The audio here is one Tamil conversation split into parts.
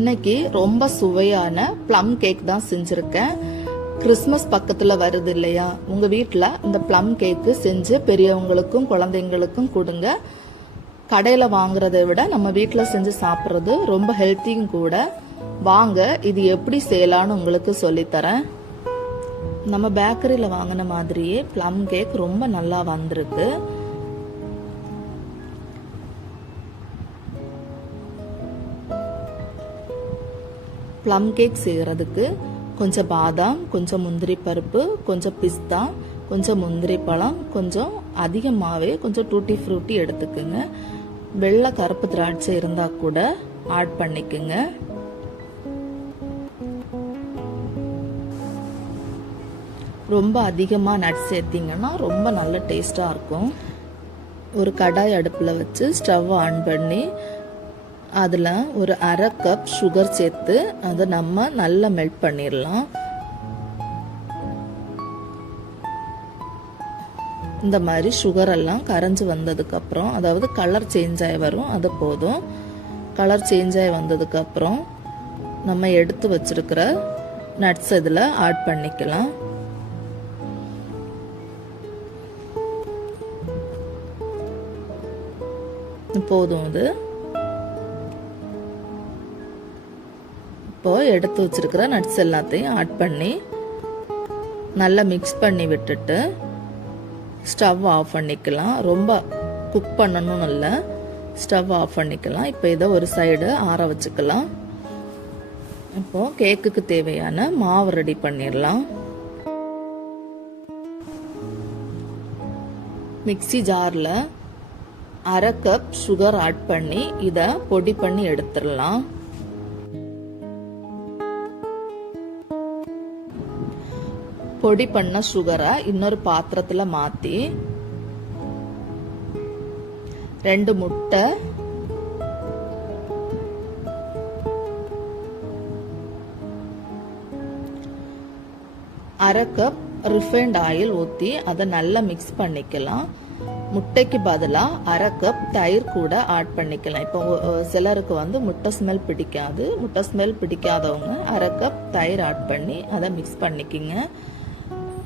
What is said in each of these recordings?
இன்னைக்கு ரொம்ப சுவையான ப்ளம் கேக் தான் செஞ்சிருக்கேன். கிறிஸ்மஸ் பக்கத்துல வருது இல்லையா, உங்க வீட்டுல இந்த ப்ளம் கேக்கு செஞ்சு பெரியவங்களுக்கும் குழந்தைங்களுக்கும் கொடுங்க. கடையில வாங்குறதை விட நம்ம வீட்டுல செஞ்சு சாப்பிட்றது ரொம்ப ஹெல்த்தியும் கூட. வாங்க இது எப்படி செய்யலான்னு உங்களுக்கு சொல்லித்தரேன். நம்ம பேக்கரியில வாங்கின மாதிரியே ப்ளம் கேக் ரொம்ப நல்லா வந்திருக்கு. ப்ளம் கேக் செய்யறதுக்கு கொஞ்சம் பாதாம், கொஞ்சம் முந்திரி பருப்பு, கொஞ்சம் பிஸ்தா, கொஞ்சம் முந்திரி பழம், கொஞ்சம் அதிகமாகவே கொஞ்சம் டூட்டி ஃப்ரூட்டி எடுத்துக்குங்க. வெள்ளை கருப்பு திராட்சை இருந்தா கூட ஆட் பண்ணிக்குங்க. ரொம்ப அதிகமாக நட்ஸ் சேர்த்திங்கன்னா ரொம்ப நல்ல டேஸ்டாக இருக்கும். ஒரு கடாய் அடுப்பில் வச்சு ஸ்டவ் ஆன் பண்ணி அதில் ஒரு அரை கப் சுகர் சேர்த்து அதை நம்ம நல்லா மெல்ட் பண்ணிடலாம். இந்த மாதிரி சுகர் எல்லாம் கரைஞ்சி வந்ததுக்கப்புறம், அதாவது கலர் சேஞ்ச் ஆகி வரும், அது போதும். கலர் சேஞ்ச் ஆகி வந்ததுக்கப்புறம் நம்ம எடுத்து வச்சிருக்கிற நட்ஸ் இதில் ஆட் பண்ணிக்கலாம். போதும். இது இப்போ எடுத்து வச்சிருக்கிற நட்ஸ் எல்லாத்தையும் ஆட் பண்ணி நல்லா மிக்ஸ் பண்ணி விட்டுட்டு ஸ்டவ் ஆஃப் பண்ணிக்கலாம். ரொம்ப குக் பண்ணணும் இல்லை, ஸ்டவ் ஆஃப் பண்ணிக்கலாம். இப்போ இதை ஒரு சைடு ஆற வச்சுக்கலாம். இப்போ கேக்குக்கு தேவையான மாவு ரெடி பண்ணிடலாம். மிக்ஸி ஜாரில் அரை கப் சுகர் ஆட் பண்ணி இதை பொடி பண்ணி எடுத்துடலாம். பொடி பண்ண சுகரை இன்னொரு பாத்திரத்துல மாத்தி 2 முட்டை, அரை கப் ரிஃபைண்ட் ஆயில் ஊற்றி அதை நல்லா மிக்ஸ் பண்ணிக்கலாம். முட்டைக்கு பதிலாக அரை கப் தயிர் கூட ஆட் பண்ணிக்கலாம். இப்போ சிலருக்கு முட்டை ஸ்மெல் பிடிக்காது. முட்டை ஸ்மெல் பிடிக்காதவங்க அரை கப் தயிர் ஆட் பண்ணி அதை மிக்ஸ் பண்ணிக்கிங்க.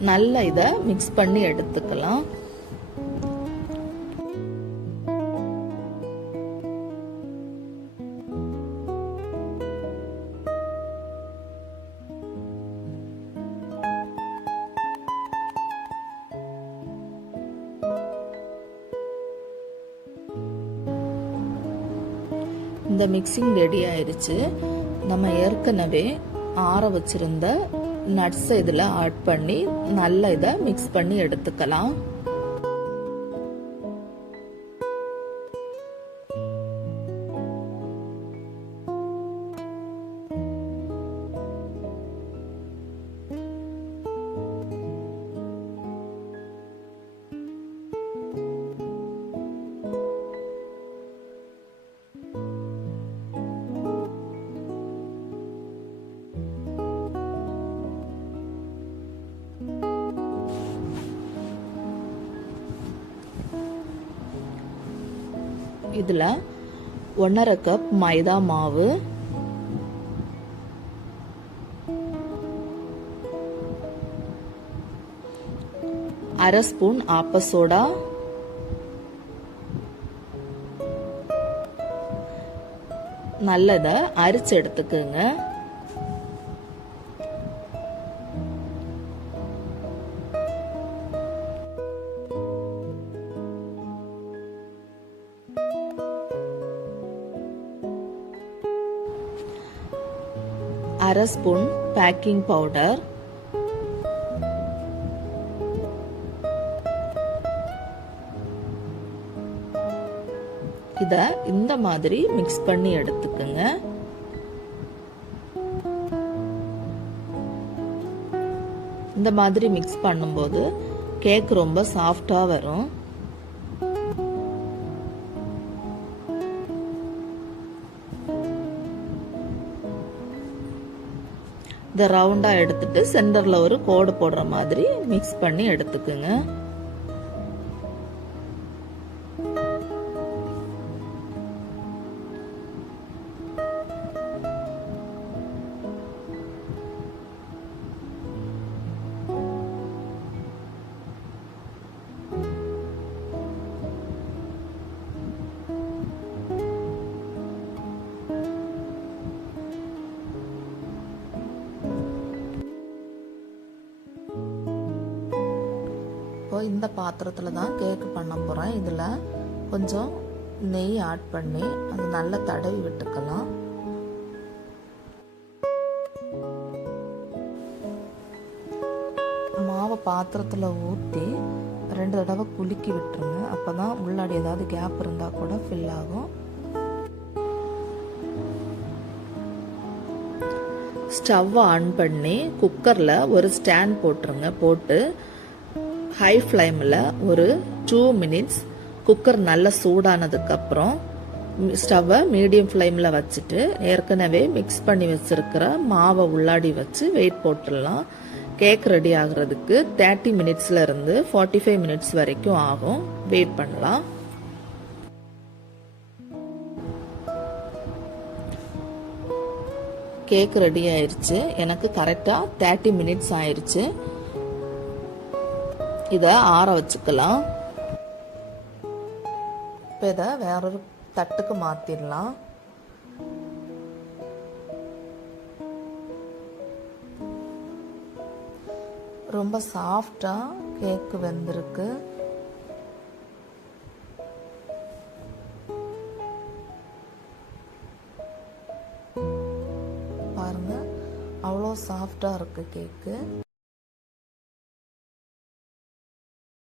நல்லா இதை மிக்ஸ் பண்ணி எடுத்துக்கலாம். இந்த மிக்சிங் ரெடி ஆயிருச்சு. நம்ம ஏற்கனவே ஆற வச்சிருந்த நட்ஸ் இதில் ஆட் பண்ணி நல்லா இதை மிக்ஸ் பண்ணி எடுத்துக்கலாம். இதில் 1.5 கப் மைதா மாவு, அரை ஸ்பூன் ஆப்ப சோடா, நல்லதை அரிச்சு எடுத்துக்குங்க. அரை ஸ்பூன் பேக்கிங் பவுடர், இத இந்த மாதிரி மிக்ஸ் பண்ணி எடுத்துக்குங்க. இந்த மாதிரி மிக்ஸ் பண்ணும்போது கேக் ரொம்ப சாஃப்டா வரும். இதை ரவுண்டா எடுத்துட்டு சென்டர்ல ஒரு கோடு போடுற மாதிரி மிக்ஸ் பண்ணி எடுத்துக்குங்க. இப்போ இந்த பாத்திரத்தில் தான் கேக்கு பண்ண போகிறேன். இதில் கொஞ்சம் நெய் ஆட் பண்ணி அது நல்லா தடவி விட்டுக்கலாம். மாவை பாத்திரத்தில் ஊற்றி 2 தடவை குலுக்கி விட்டுருங்க. அப்போ தான் உள்ளாடி ஏதாவது கேப் இருந்தால் கூட ஃபில் ஆகும். ஸ்டவ் ஆன் பண்ணி குக்கரில் ஒரு ஸ்டாண்ட் போட்டுருங்க. போட்டு ஹை ஃப்ளேமில் ஒரு 2 மினிட்ஸ் குக்கர் நல்லா சூடானதுக்கப்புறம் ஸ்டவ்வை மீடியம் ஃப்ளேமில் வச்சுட்டு ஏற்கனவே மிக்ஸ் பண்ணி வச்சுருக்கிற மாவை உள்ளாடி வச்சு வெயிட் போட்டுடலாம். கேக் ரெடி ஆகுறதுக்கு 30 மினிட்ஸ்ல இருந்து 45 மினிட்ஸ் வரைக்கும் ஆகும். வெயிட் பண்ணலாம். கேக் ரெடி ஆயிருச்சு. எனக்கு கரெக்டாக 30 மினிட்ஸ் ஆயிருச்சு. இதை ஆற வச்சுக்கலாம். இப்போ இதை வேறொரு தட்டுக்கு மாற்றிடலாம். ரொம்ப சாஃப்டாக கேக்கு வெந்திருக்கு. பாருங்க, அவ்வளோ சாஃப்டாக இருக்குது கேக்கு.